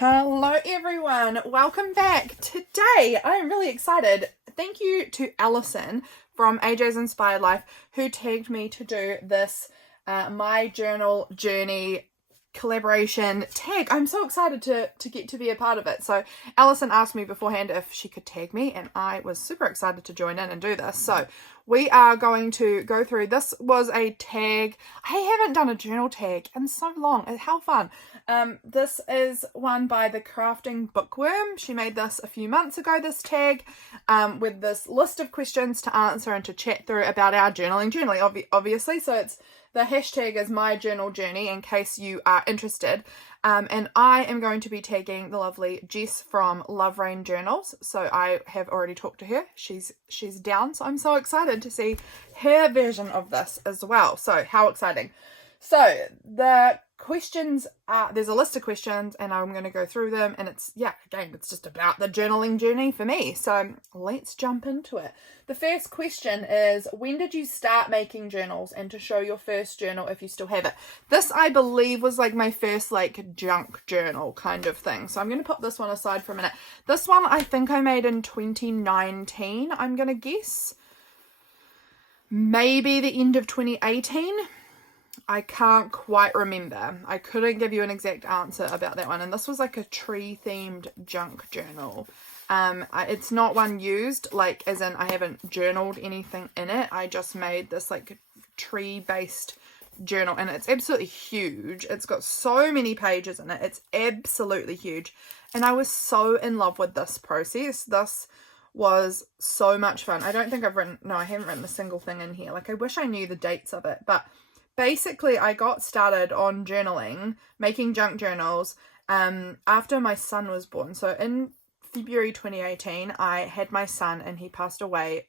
Hello everyone, welcome back. Today I'm really excited. Thank you to Alison from AJ's Inspired Life who tagged me to do this My Journal Journey collaboration tag. I'm so excited to get to be a part of it. So Alison asked me beforehand if she could tag me, and I was super excited to join in and do this. So we are going to go through. This was a tag. I haven't done a journal tag in so long. How fun. This is one by the Crafting Bookworm. She made this a few months ago, this tag, with this list of questions to answer and to chat through about our journaling, obviously. So it's the hashtag is My Journal Journey in case you are interested. And I am going to be tagging the lovely Jess from Love Rain Journals. So I have already talked to her. She's down. So I'm so excited to see her version of this as well. So how exciting. So the questions are, there's a list of questions and I'm going to go through them, and it's just about the journaling journey for me. So let's jump into it. The first question is, when did you start making journals, and to show your first journal if you still have it? This, I believe, was like my first like junk journal kind of thing. So I'm going to put this one aside for a minute. This one I think I made in 2019, I'm going to guess. Maybe the end of 2018. I can't quite remember. I couldn't give you an exact answer about that one. And this was like a tree-themed junk journal. It's not one used, like as in I haven't journaled anything in it. I just made this like tree-based journal, and it's absolutely huge. It's got so many pages in it. It's absolutely huge. And I was so in love with this process. This was so much fun. I don't think I haven't written a single thing in here. Like, I wish I knew the dates of it, but basically, I got started on journaling, making junk journals, after my son was born. So in February 2018, I had my son, and he passed away.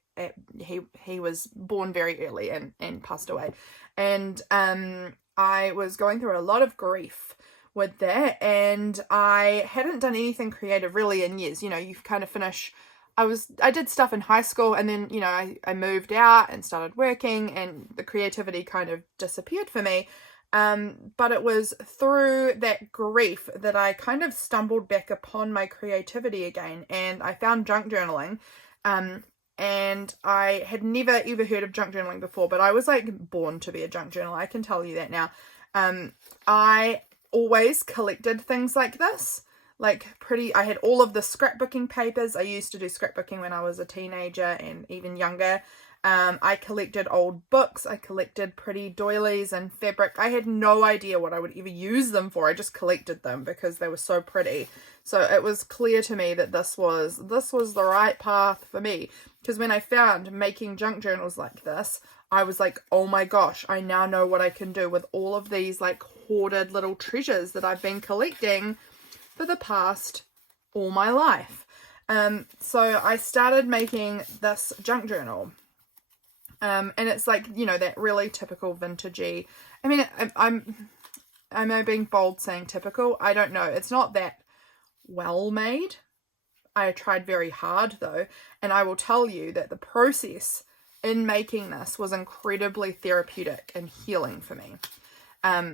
He was born very early and passed away. And I was going through a lot of grief with that, and I hadn't done anything creative really in years. You know, you kind of finish. I did stuff in high school, and then, you know, I moved out and started working, and the creativity kind of disappeared for me. But it was through that grief that I kind of stumbled back upon my creativity again, and I found junk journaling. And I had never ever heard of junk journaling before, but I was like born to be a junk journaler. I can tell you that now. I always collected things like this. I had all of the scrapbooking papers. I used to do scrapbooking when I was a teenager and even younger. I collected old books. I collected pretty doilies and fabric. I had no idea what I would ever use them for. I just collected them because they were so pretty. So it was clear to me that this was the right path for me. Because when I found making junk journals like this, I was like, oh my gosh, I now know what I can do with all of these like hoarded little treasures that I've been collecting for the past all my life. So I started making this junk journal. And it's like, you know, that really typical vintagey. I mean, I'm being bold saying typical. I don't know. It's not that well made. I tried very hard though. And I will tell you that the process in making this was incredibly therapeutic and healing for me.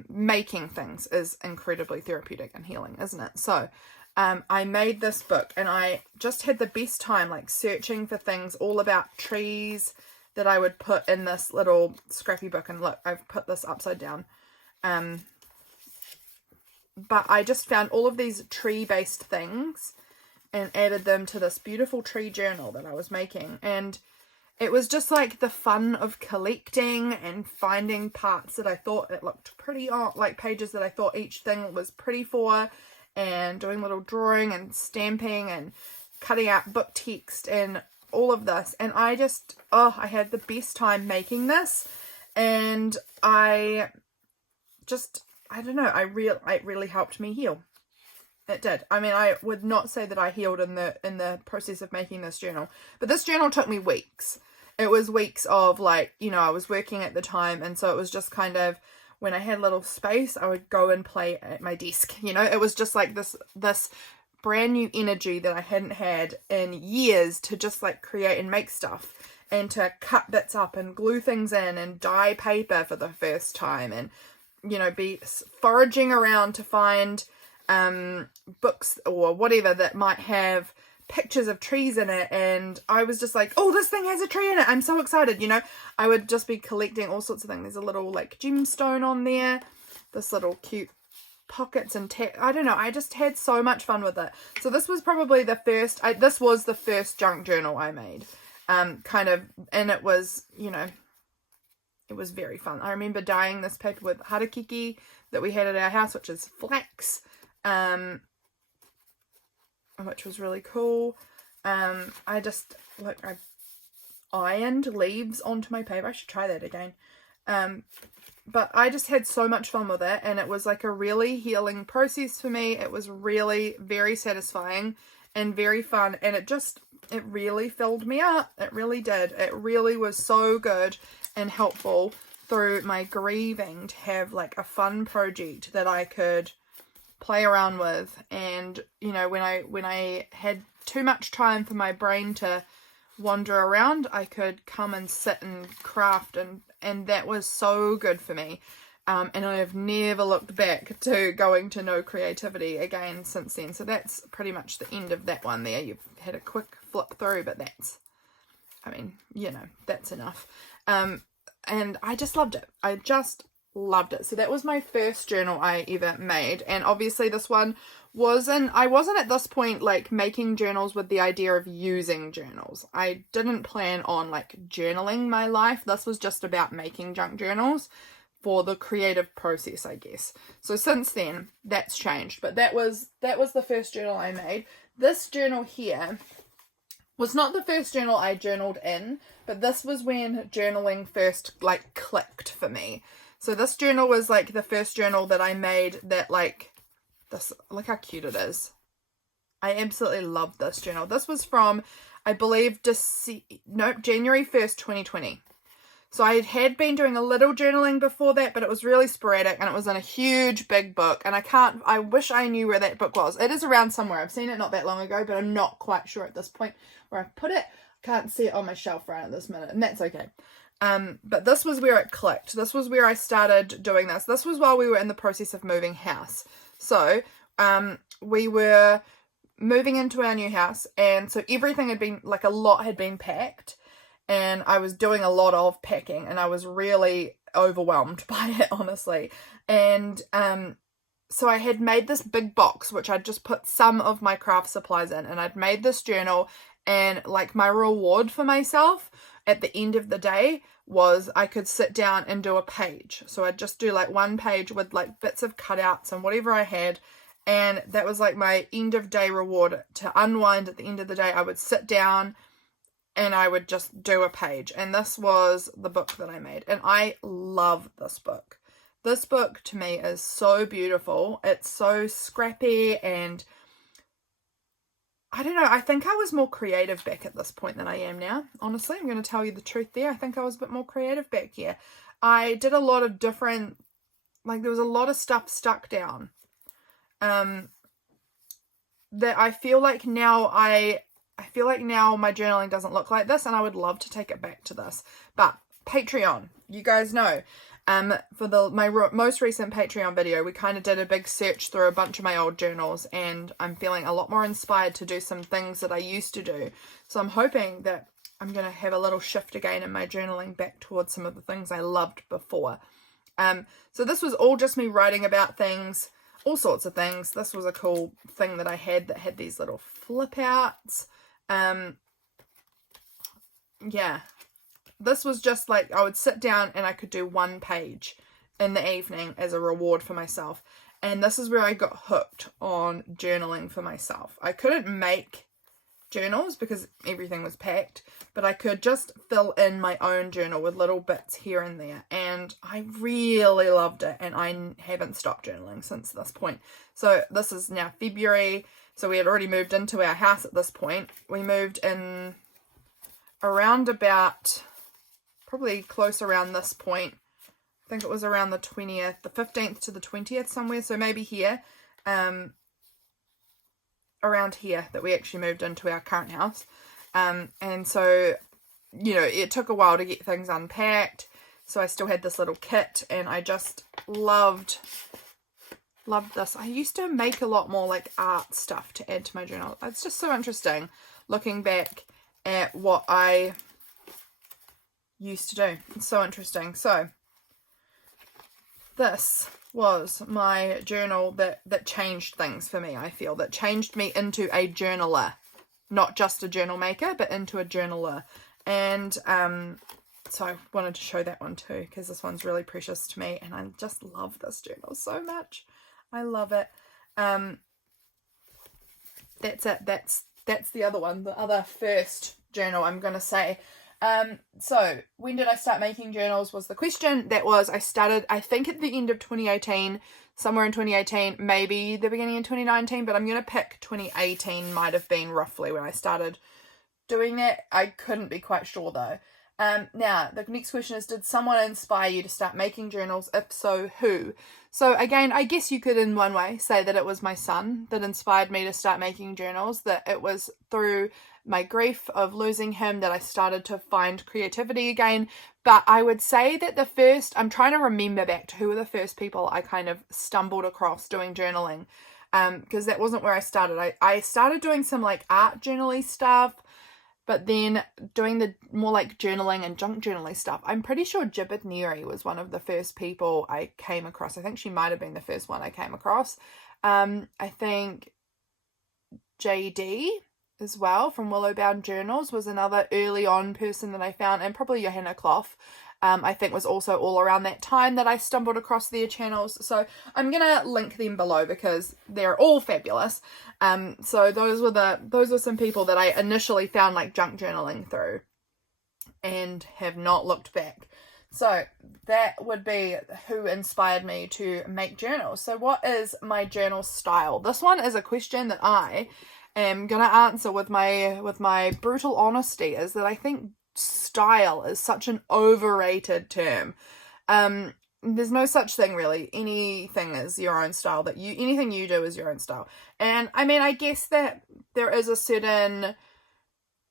Making things is incredibly therapeutic and healing, isn't it? So I made this book, and I just had the best time like searching for things all about trees that I would put in this little scrappy book. And look, I've put this upside down. But I just found all of these tree-based things and added them to this beautiful tree journal that I was making. And it was just like the fun of collecting and finding parts that I thought it looked pretty on, like pages that I thought each thing was pretty for, and doing little drawing and stamping and cutting out book text and all of this. And I had the best time making this. And I don't know, it really helped me heal. It did. I mean, I would not say that I healed in the process of making this journal, but this journal took me weeks. It was weeks of like, you know, I was working at the time, and so it was just kind of when I had a little space, I would go and play at my desk. You know, it was just like this brand new energy that I hadn't had in years to just like create and make stuff, and to cut bits up and glue things in and dye paper for the first time, and, you know, be foraging around to find books or whatever that might have pictures of trees in it, and I was just like, oh, this thing has a tree in it, I'm so excited, you know. I would just be collecting all sorts of things. There's a little like gemstone on there, this little cute pockets and I don't know, I just had so much fun with it. So this was probably the first, this was the first junk journal I made, kind of, and it was, you know, it was very fun. I remember dyeing this paper with harakiki that we had at our house, which is flax, which was really cool. I just, like, I ironed leaves onto my paper. I should try that again. But I just had so much fun with it, and it was like a really healing process for me. It was really very satisfying and very fun, and it really filled me up. It really did. It really was so good and helpful through my grieving to have like a fun project that I could play around with. And you know, when I had too much time for my brain to wander around, I could come and sit and craft, and that was so good for me. And I have never looked back to going to no creativity again since then. So that's pretty much the end of that one there. You've had a quick flip through, but that's, I mean, you know, that's enough. And I just loved it. I just loved it. So that was my first journal I ever made. And obviously this one I wasn't at this point like making journals with the idea of using journals. I didn't plan on like journaling my life. This was just about making junk journals for the creative process, I guess. So since then that's changed, but that was the first journal I made. This journal here was not the first journal I journaled in, but this was when journaling first like clicked for me. So this journal was like the first journal that I made that like this, look how cute it is. I absolutely love this journal. This was from, I believe, January 1st, 2020. So I had been doing a little journaling before that, but it was really sporadic, and it was in a huge big book, and I wish I knew where that book was. It is around somewhere. I've seen it not that long ago, but I'm not quite sure at this point where I've put it. Can't see it on my shelf right at this minute, and that's okay. But this was where it clicked. This was where I started doing this. This was while we were in the process of moving house. So, we were moving into our new house, and so everything had been, like, a lot had been packed, and I was doing a lot of packing, and I was really overwhelmed by it, honestly. And, so I had made this big box, which I'd just put some of my craft supplies in, and I'd made this journal, and, like, my reward for myself at the end of the day was I could sit down and do a page. So I'd just do like one page with like bits of cutouts and whatever I had, and that was like my end of day reward. To unwind at the end of the day, I would sit down and I would just do a page, and this was the book that I made, and I love this book. This book to me is so beautiful. It's so scrappy, and I don't know, I think I was more creative back at this point than I am now. Honestly, I'm going to tell you the truth there. I think I was a bit more creative back here. I did a lot of different, like there was a lot of stuff stuck down. That I feel like now my journaling doesn't look like this, and I would love to take it back to this. But Patreon, you guys know, for my most recent Patreon video, we kind of did a big search through a bunch of my old journals, and I'm feeling a lot more inspired to do some things that I used to do. So I'm hoping that I'm going to have a little shift again in my journaling back towards some of the things I loved before. So this was all just me writing about things, all sorts of things. This was a cool thing that I had that had these little flip outs. Yeah. This was just like, I would sit down and I could do one page in the evening as a reward for myself. And this is where I got hooked on journaling for myself. I couldn't make journals because everything was packed, but I could just fill in my own journal with little bits here and there. And I really loved it. And I haven't stopped journaling since this point. So this is now February. So we had already moved into our house at this point. We moved in around about, probably close around this point. I think it was around the 20th, the 15th to the 20th somewhere. So maybe here, around here that we actually moved into our current house. And so, you know, it took a while to get things unpacked. So I still had this little kit, and I just loved Love this. I used to make a lot more like art stuff to add to my journal. It's just so interesting looking back at what I used to do. It's so interesting. So this was my journal that changed things for me. I feel that changed me into a journaler, not just a journal maker, but into a journaler. And so I wanted to show that one too, because this one's really precious to me, and I just love this journal so much. I love it. That's it. That's the other one, the other first journal I'm gonna say. So when did I start making journals was the question. That was, I started, I think at the end of 2018, somewhere in 2018, maybe the beginning of 2019, but I'm going to pick 2018 might have been roughly when I started doing that. I couldn't be quite sure though. Now, the next question is, did someone inspire you to start making journals? If so, who? So again, I guess you could in one way say that it was my son that inspired me to start making journals, that it was through my grief of losing him that I started to find creativity again. But I would say that the first, I'm trying to remember back to who were the first people I kind of stumbled across doing journaling, because that wasn't where I started. I started doing some like art journaling stuff, but then doing the more like journaling and junk journaling stuff. I'm pretty sure Gibbet Neri was one of the first people I came across. I think she might have been the first one I came across. I think JD as well from Willowbound Journals was another early on person that I found, and probably Johanna Clough, I think was also all around that time that I stumbled across their channels. So I'm gonna link them below because they're all fabulous. So those were some people that I initially found like junk journaling through and have not looked back. So that would be who inspired me to make journals. So what is my journal style? This one is a question that I am gonna answer with my brutal honesty, is that I think style is such an overrated term. There's no such thing really. Anything is your own style, anything you do is your own style. And I mean, I guess that there is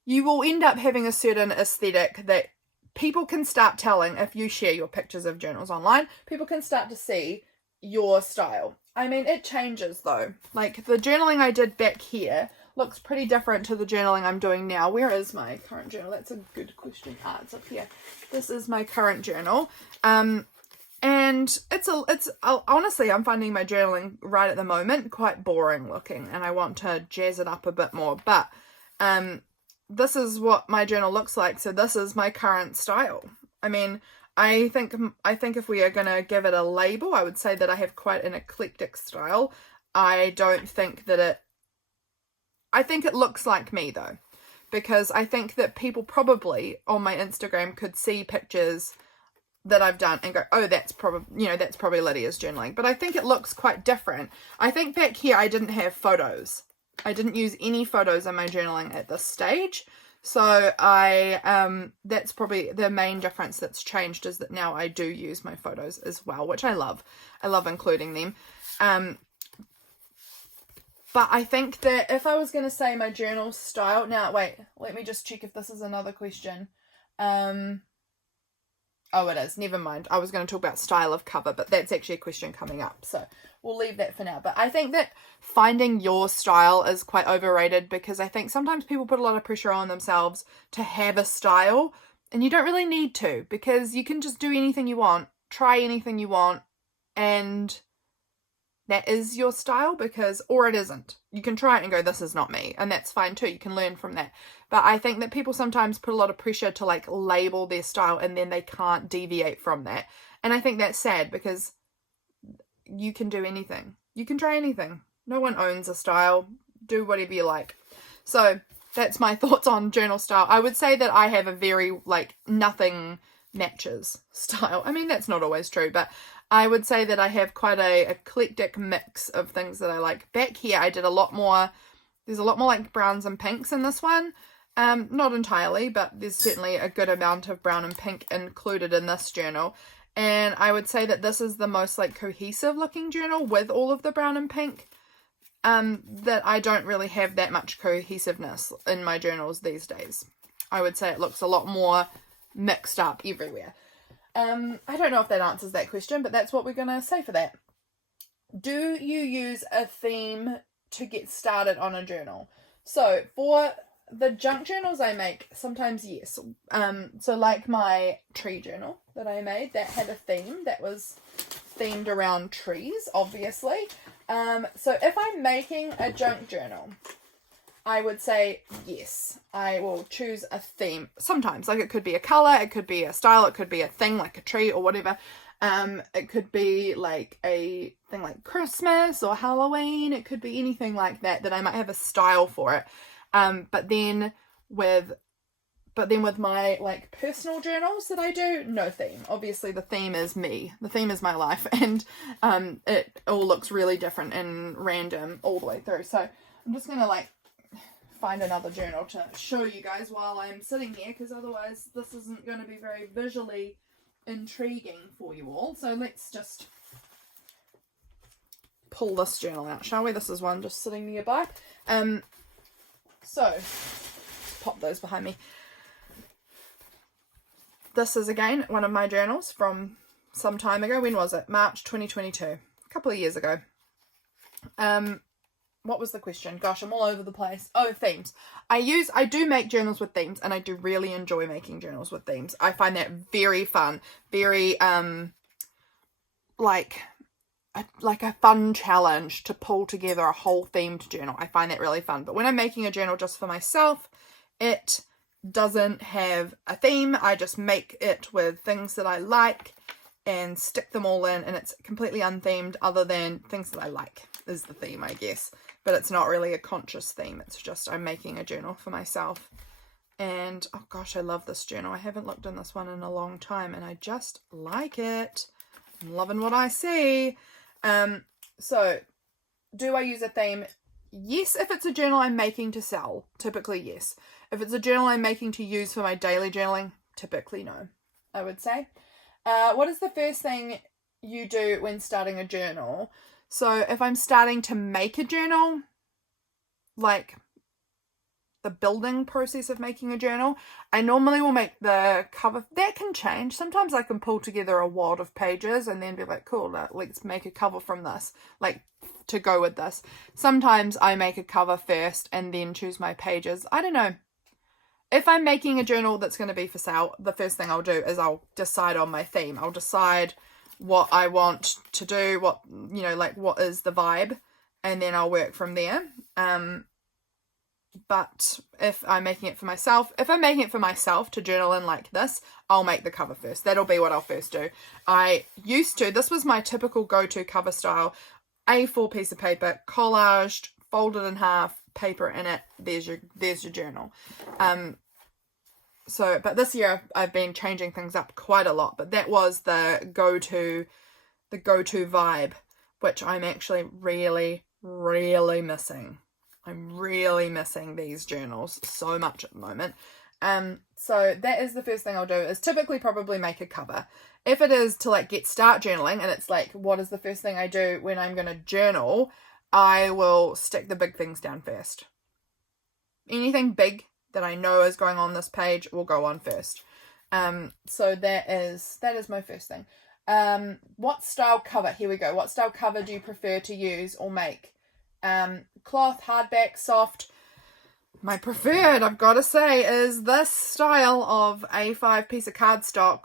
you will end up having a certain aesthetic that people can start telling if you share your pictures of journals online. People can start to see your style. I mean, it changes though. Like the journaling I did back here looks pretty different to the journaling I'm doing now. Where is my current journal? That's a good question. It's up here. This is my current journal. And it's honestly, I'm finding my journaling right at the moment quite boring looking, and I want to jazz it up a bit more. But this is what my journal looks like. So this is my current style. I mean, I think if we are going to give it a label, I would say that I have quite an eclectic style. I think it looks like me though, because I think that people probably on my Instagram could see pictures that I've done and go, oh, that's probably Lydia's journaling. But I think it looks quite different. I think back here I didn't have photos. I didn't use any photos in my journaling at this stage. So that's probably the main difference that's changed, is that now I do use my photos as well, which I love. I love including them. But I think that if I was going to say my journal style, now wait, let me just check if this is another question. Oh, it is. Never mind. I was going to talk about style of cover, but that's actually a question coming up. So we'll leave that for now. But I think that finding your style is quite overrated, because I think sometimes people put a lot of pressure on themselves to have a style, and you don't really need to, because you can just do anything you want, try anything you want, and that is your style, or it isn't. You can try it and go, this is not me, and that's fine too. You can learn from that. But I think that people sometimes put a lot of pressure to like label their style, and then they can't deviate from that. And I think that's sad, because you can do anything. You can try anything. No one owns a style. Do whatever you like. So that's my thoughts on journal style. I would say that I have a very like nothing matches style. I mean, that's not always true, but I would say that I have quite a eclectic mix of things that I like. Back here, I did a lot more, there's a lot more like browns and pinks in this one. Not entirely, but there's certainly a good amount of brown and pink included in this journal. And I would say that this is the most like cohesive looking journal with all of the brown and pink. That I don't really have that much cohesiveness in my journals these days. I would say it looks a lot more mixed up everywhere. I don't know if that answers that question, but that's what we're going to say for that. do you use a theme to get started on a journal? So for the junk journals I make, sometimes yes. So like my tree journal that I made, that had a theme that was themed around trees, obviously. So if I'm making a junk journal, I would say yes, I will choose a theme. Sometimes, like it could be a color, it could be a style, it could be a thing like a tree or whatever. It could be like a thing like Christmas or Halloween. It could be anything like that I might have a style for it. But then with my like personal journals that I do, no theme. Obviously the theme is me. The theme is my life, and it all looks really different and random all the way through. So I'm just gonna like find another journal to show you guys while I'm sitting here, because otherwise this isn't going to be very visually intriguing for you all. So let's just pull this journal out, shall we? This is one just sitting nearby. So pop those behind me. This is again one of my journals from some time ago. When was it? March 2022, a couple of years ago. What was the question? Gosh, I'm all over the place. Oh, themes. I do make journals with themes, and I do really enjoy making journals with themes. I find that very fun, very like a fun challenge to pull together a whole themed journal. I find that really fun. But when I'm making a journal just for myself, it doesn't have a theme. I just make it with things that I like and stick them all in, and it's completely unthemed other than things that I like is the theme, I guess. But it's not really a conscious theme. It's just I'm making a journal for myself. And oh gosh, I love this journal. I haven't looked in this one in a long time, and I just like it. I'm loving what I see. So do I use a theme? Yes, if it's a journal I'm making to sell, typically yes. If it's a journal I'm making to use for my daily journaling, typically no, I would say. What is the first thing you do when starting a journal? So if I'm starting to make a journal, like the building process of making a journal, I normally will make the cover. That can change. Sometimes I can pull together a wad of pages and then be like, cool, let's make a cover from this, like to go with this. Sometimes I make a cover first and then choose my pages. I don't know. If I'm making a journal that's going to be for sale, the first thing I'll do is I'll decide on my theme. I'll decide what I want to do, what, you know, like what is the vibe, and then I'll work from there. But if I'm making it for myself, to journal in like this, I'll make the cover first. That'll be what I'll first do. This was my typical go-to cover style. A4 piece of paper, collaged, folded in half, paper in it. There's your journal. But this year I've been changing things up quite a lot, but that was the go-to vibe, which I'm actually really, really missing. I'm really missing these journals so much at the moment. So that is the first thing I'll do, is typically probably make a cover. If it is to like start journaling and it's like, what is the first thing I do when I'm going to journal? I will stick the big things down first. Anything big that I know is going on this page will go on first. So that is my first thing. What style cover? Here we go. What style cover do you prefer to use or make? Cloth, hardback, soft. My preferred, I've got to say, is this style of A5 piece of cardstock,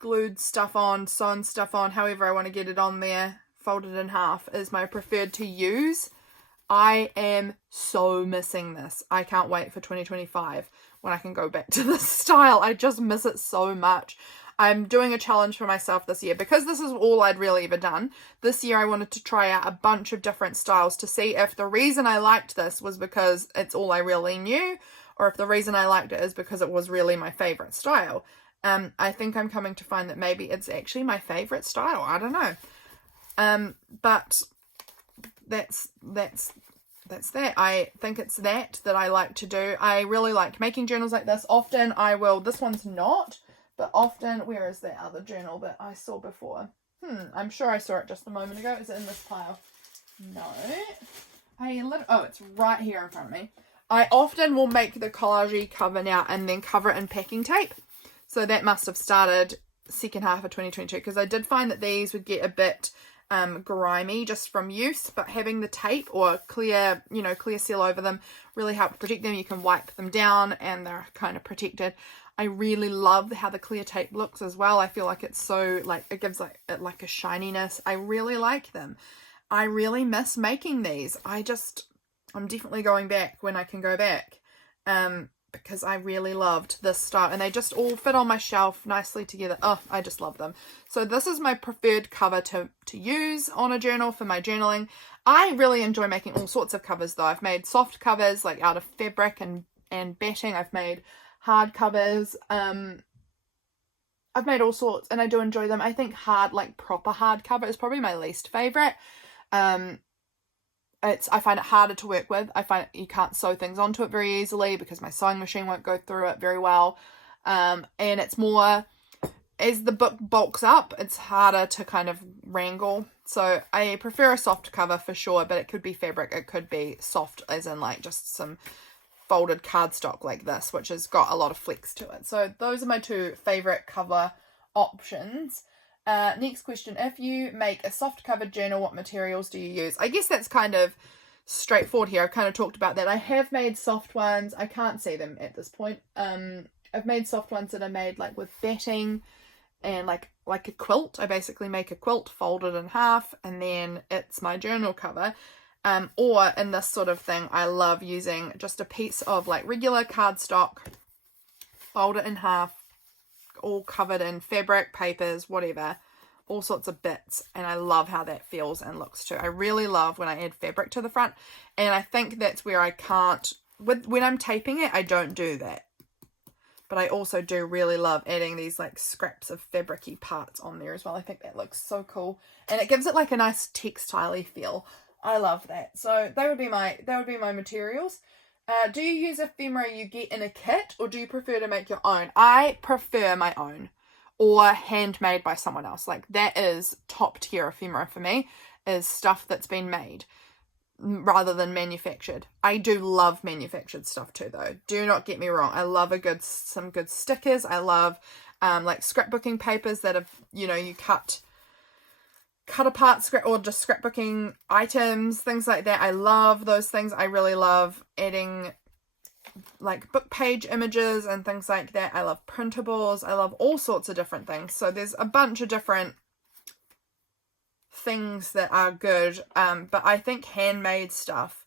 glued stuff on, sewn stuff on, however I want to get it on there, folded in half, is my preferred to use. I am so missing this. I can't wait for 2025 when I can go back to this style. I just miss it so much. I'm doing a challenge for myself this year because this is all I'd really ever done. This year I wanted to try out a bunch of different styles to see if the reason I liked this was because it's all I really knew, or if the reason I liked it is because it was really my favorite style. I think I'm coming to find that maybe it's actually my favorite style. I don't know. But that's that. I think it's that I like to do. I really like making journals like this. Often I will, this one's not, but often, where is that other journal that I saw before? I'm sure I saw it just a moment ago. Is it in this pile? No. It's right here in front of me. I often will make the collage cover now and then cover it in packing tape. So that must have started second half of 2022, because I did find that these would get a bit grimy just from use, but having the tape or clear, clear seal over them really helps protect them. You can wipe them down and they're kind of protected. I really love how the clear tape looks as well. I feel like it's so, like, it gives it like a shininess. I really like them. I really miss making these. I'm definitely going back when I can go back, because I really loved this style, and they just all fit on my shelf nicely together. Oh, I just love them. So this is my preferred cover to use on a journal for my journaling. I really enjoy making all sorts of covers though. I've made soft covers like out of fabric and batting. I've made hard covers. I've made all sorts and I do enjoy them. I think proper hard cover is probably my least favorite. I find it harder to work with. I find you can't sew things onto it very easily because my sewing machine won't go through it very well. And it's more, as the book bulks up, it's harder to kind of wrangle. So I prefer a soft cover for sure, but it could be fabric. It could be soft as in like just some folded cardstock like this, which has got a lot of flex to it. So those are my two favorite cover options. Next question, if you make a soft covered journal, what materials do you use? I guess that's kind of straightforward here. I've kind of talked about that. I have made soft ones. I can't see them at this point. I've made soft ones that I made like with batting and like a quilt. I basically make a quilt, fold it in half, and then it's my journal cover. Or in this sort of thing, I love using just a piece of like regular cardstock, fold it in half, all covered in fabric, papers, whatever, all sorts of bits, and I love how that feels and looks too. I really love when I add fabric to the front, and I think that's where I can't, when I'm taping it, I don't do that. But I also do really love adding these like scraps of fabricy parts on there as well. I think that looks so cool, and it gives it like a nice textile-y feel. I love that. So that would be my materials. Do you use ephemera you get in a kit, or do you prefer to make your own? I prefer my own, or handmade by someone else. Like, that is top tier ephemera for me, is stuff that's been made rather than manufactured. I do love manufactured stuff too though. Do not get me wrong. I love some good stickers. I love like scrapbooking papers that have, you cut apart or just scrapbooking items, things like that. I love those things. I really love adding like book page images and things like that. I love printables. I love all sorts of different things. So there's a bunch of different things that are good. But I think handmade stuff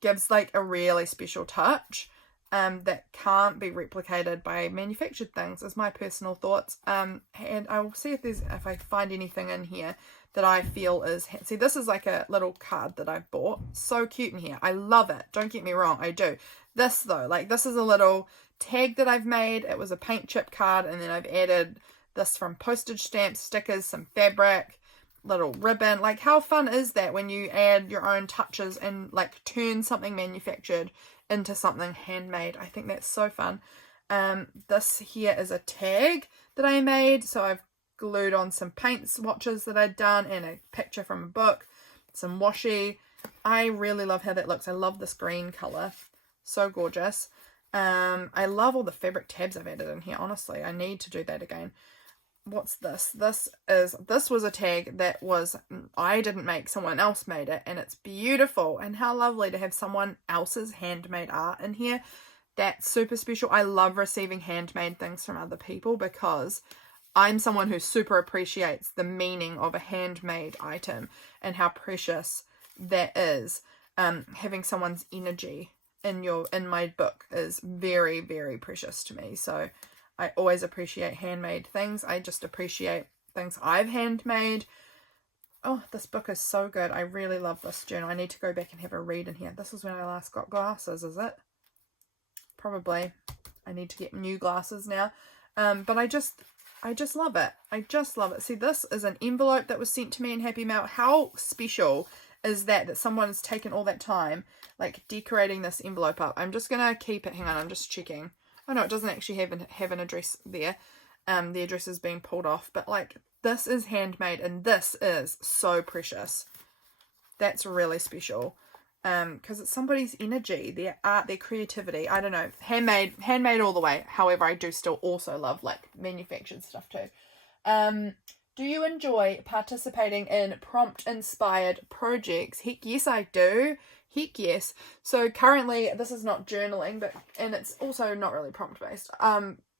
gives like a really special touch that can't be replicated by manufactured things, is my personal thoughts. And I'll see if I find anything in here that I feel is, see, this is like a little card that I bought. So cute in here. I love it. Don't get me wrong. I do. This though, like this is a little tag that I've made. It was a paint chip card, and then I've added this from postage stamps, stickers, some fabric, little ribbon. Like, how fun is that when you add your own touches and like turn something manufactured into something handmade? I think that's so fun. This here is a tag that I made. So I've glued on some paint swatches that I'd done and a picture from a book, some washi. I really love how that looks. I love this green color. So gorgeous. I love all the fabric tabs I've added in here. Honestly, I need to do that again. What's this? This was a tag that I didn't make, someone else made it, and it's beautiful. And how lovely to have someone else's handmade art in here. That's super special. I love receiving handmade things from other people because I'm someone who super appreciates the meaning of a handmade item and how precious that is. Having someone's energy in my book is very, very precious to me. So I always appreciate handmade things. I just appreciate things I've handmade. Oh, this book is so good. I really love this journal. I need to go back and have a read in here. This is when I last got glasses, is it? Probably. I need to get new glasses now. But I just love it. I just love it. See, this is an envelope that was sent to me in Happy Mail. How special is that someone's taken all that time, like, decorating this envelope up? I'm just going to keep it. Hang on, I'm just checking. Oh, no, it doesn't actually have an address there. The address is being pulled off. But, like, this is handmade, and this is so precious. That's really special. Because it's somebody's energy, their art, their creativity. I don't know. Handmade all the way. However, I do still also love like manufactured stuff too. Do you enjoy participating in prompt-inspired projects? Heck yes, I do. Heck yes. So currently, this is not journaling, and it's also not really prompt-based.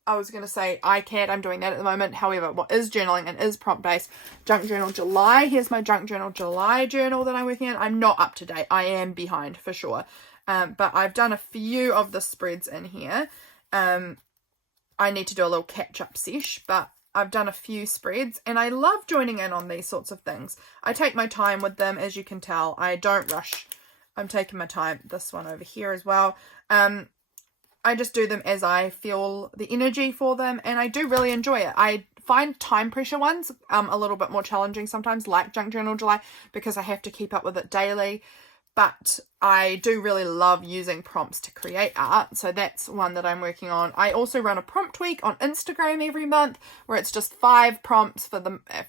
I was going to say iCAD, I'm doing that at the moment. However, what is journaling and is prompt-based? Junk Journal July. Here's my Junk Journal July journal that I'm working on. I'm not up to date. I am behind for sure. But I've done a few of the spreads in here. I need to do a little catch-up sesh, but I've done a few spreads and I love joining in on these sorts of things. I take my time with them, as you can tell. I don't rush. I'm taking my time. This one over here as well. I just do them as I feel the energy for them, and I do really enjoy it. I find time pressure ones a little bit more challenging sometimes, like Junk Journal July, because I have to keep up with it daily. But I do really love using prompts to create art, so that's one that I'm working on. I also run a prompt week on Instagram every month, where it's just 5 prompts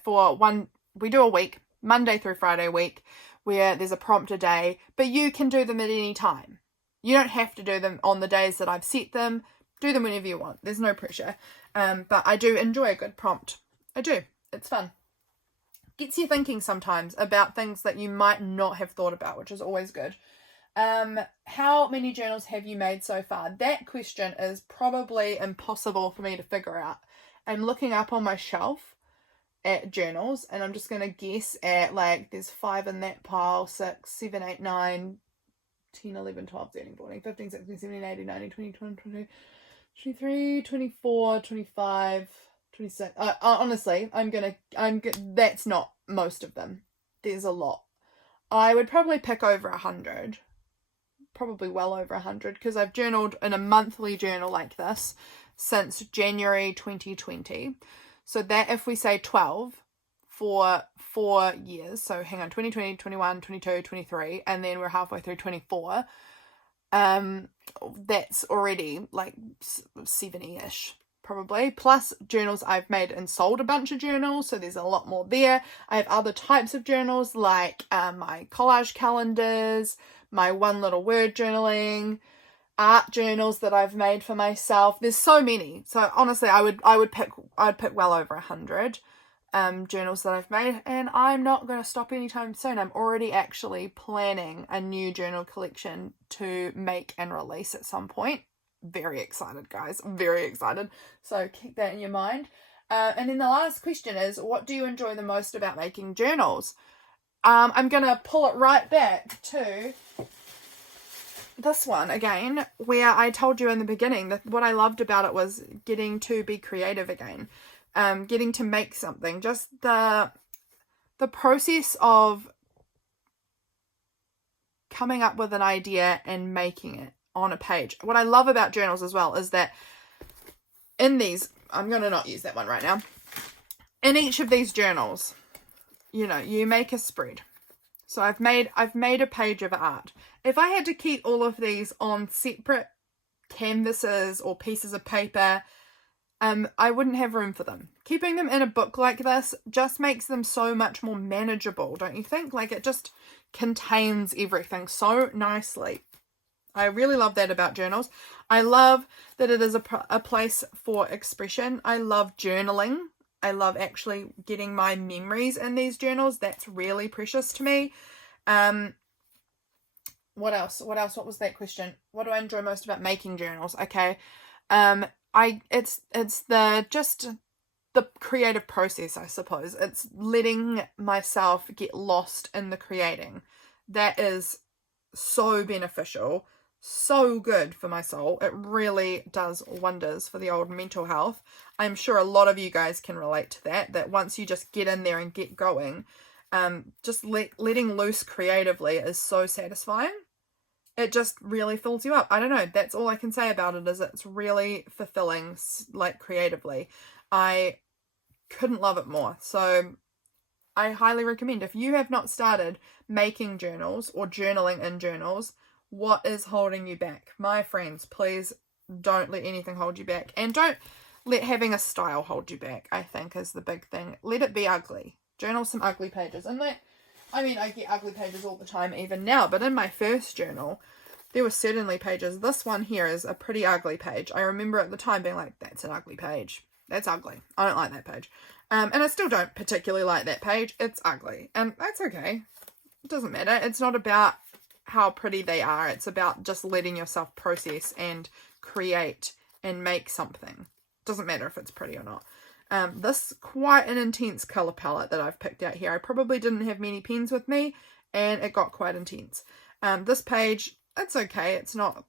for one. We do a week, Monday through Friday week, where there's a prompt a day, but you can do them at any time. You don't have to do them on the days that I've set them. Do them whenever you want. There's no pressure. But I do enjoy a good prompt. I do. It's fun. Gets you thinking sometimes about things that you might not have thought about, which is always good. How many journals have you made so far? That question is probably impossible for me to figure out. I'm looking up on my shelf at journals, and I'm just going to guess at, like, there's 5 in that pile, 6, 7, 8, 9, 10, 11, 12, 13, 14, 15, 16, 17, 18, 19, 20, 21, 22, 23, 24, 25, 26. Honestly, that's not most of them. There's a lot. I would probably pick over 100. Probably well over 100, because I've journaled in a monthly journal like this since January 2020. So that, if we say 12 for 4 years, so hang on, 2020, 21, 22, 23, and then we're halfway through 24, that's already like 70-ish probably, plus journals I've made and sold a bunch of journals, so there's a lot more there. I have other types of journals, like my collage calendars, my one little word journaling, art journals that I've made for myself. There's so many. So honestly, I'd pick well over 100 journals that I've made, and I'm not going to stop anytime soon. I'm already actually planning a new journal collection to make and release at some point. Very excited, guys. Very excited. So keep that in your mind. And then the last question is, what do you enjoy the most about making journals? I'm going to pull it right back to this one again, where I told you in the beginning that what I loved about it was getting to be creative again, getting to make something. Just the process of coming up with an idea and making it on a page. What I love about journals as well is that in these, I'm going to not use that one right now. In each of these journals, you make a spread. So I've made a page of art. If I had to keep all of these on separate canvases or pieces of paper, I wouldn't have room for them. Keeping them in a book like this just makes them so much more manageable, don't you think? Like, it just contains everything so nicely. I really love that about journals. I love that it is a place for expression. I love journaling. I love actually getting my memories in these journals. That's really precious to me. What else? What was that question? What do I enjoy most about making journals? Okay. It's the creative process, I suppose. It's letting myself get lost in the creating. That is so beneficial, so good for my soul. It really does wonders for the old mental health. I'm sure a lot of you guys can relate to that once you just get in there and get going, just letting loose creatively is so satisfying. It just really fills you up. I don't know. That's all I can say about it, is it's really fulfilling, like, creatively. I couldn't love it more. So I highly recommend, if you have not started making journals or journaling in journals, what is holding you back? My friends, please don't let anything hold you back. And don't let having a style hold you back, I think, is the big thing. Let it be ugly. Journal some ugly pages. And I get ugly pages all the time even now, but in my first journal, there were certainly pages. This one here is a pretty ugly page. I remember at the time being like, that's an ugly page. That's ugly. I don't like that page. And I still don't particularly like that page. It's ugly. And that's okay. It doesn't matter. It's not about how pretty they are. It's about just letting yourself process and create and make something. It doesn't matter if it's pretty or not. This quite an intense color palette that I've picked out here. I probably didn't have many pens with me, and it got quite intense. This page, it's okay. It's not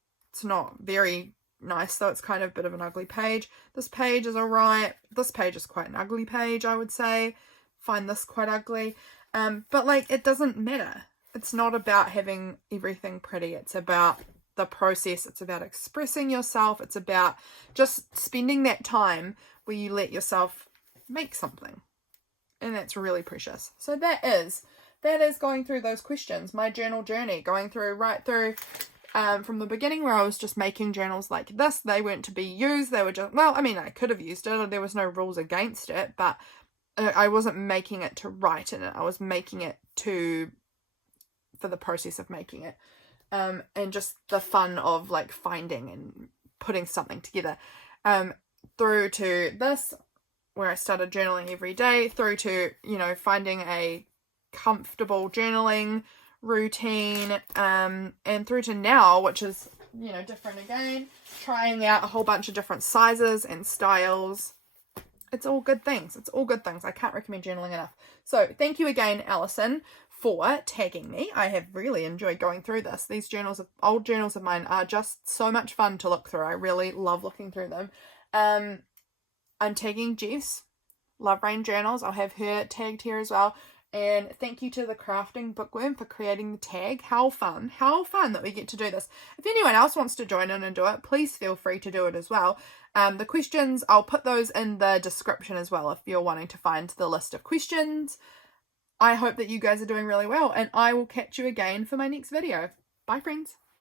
very nice, though. It's kind of a bit of an ugly page. This page is alright. This page is quite an ugly page, I would say. Find this quite ugly. But like, it doesn't matter. It's not about having everything pretty. It's about the process. It's about expressing yourself. It's about just spending that time where you let yourself make something. And that's really precious. So that is going through those questions, my journal journey, going through right through from the beginning where I was just making journals like this. They weren't to be used. They were just, well, I mean, I could have used it. There was no rules against it, but I wasn't making it to write in it. I was making it for the process of making it. And just the fun of like finding and putting something together. Through to this, where I started journaling every day, through to, you know, finding a comfortable journaling routine, and through to now, which is, you know, different again, trying out a whole bunch of different sizes and styles. It's all good things. It's all good things. I can't recommend journaling enough. So thank you again, Alison, for tagging me. I have really enjoyed going through this. These old journals of mine are just so much fun to look through. I really love looking through them. I'm tagging Jess, Love Rain Journals. I'll have her tagged here as well. And thank you to the Crafting Bookworm for creating the tag. How fun that we get to do this. If anyone else wants to join in and do it, please feel free to do it as well. The questions, I'll put those in the description as well if you're wanting to find the list of questions. I hope that you guys are doing really well, and I will catch you again for my next video. Bye, friends.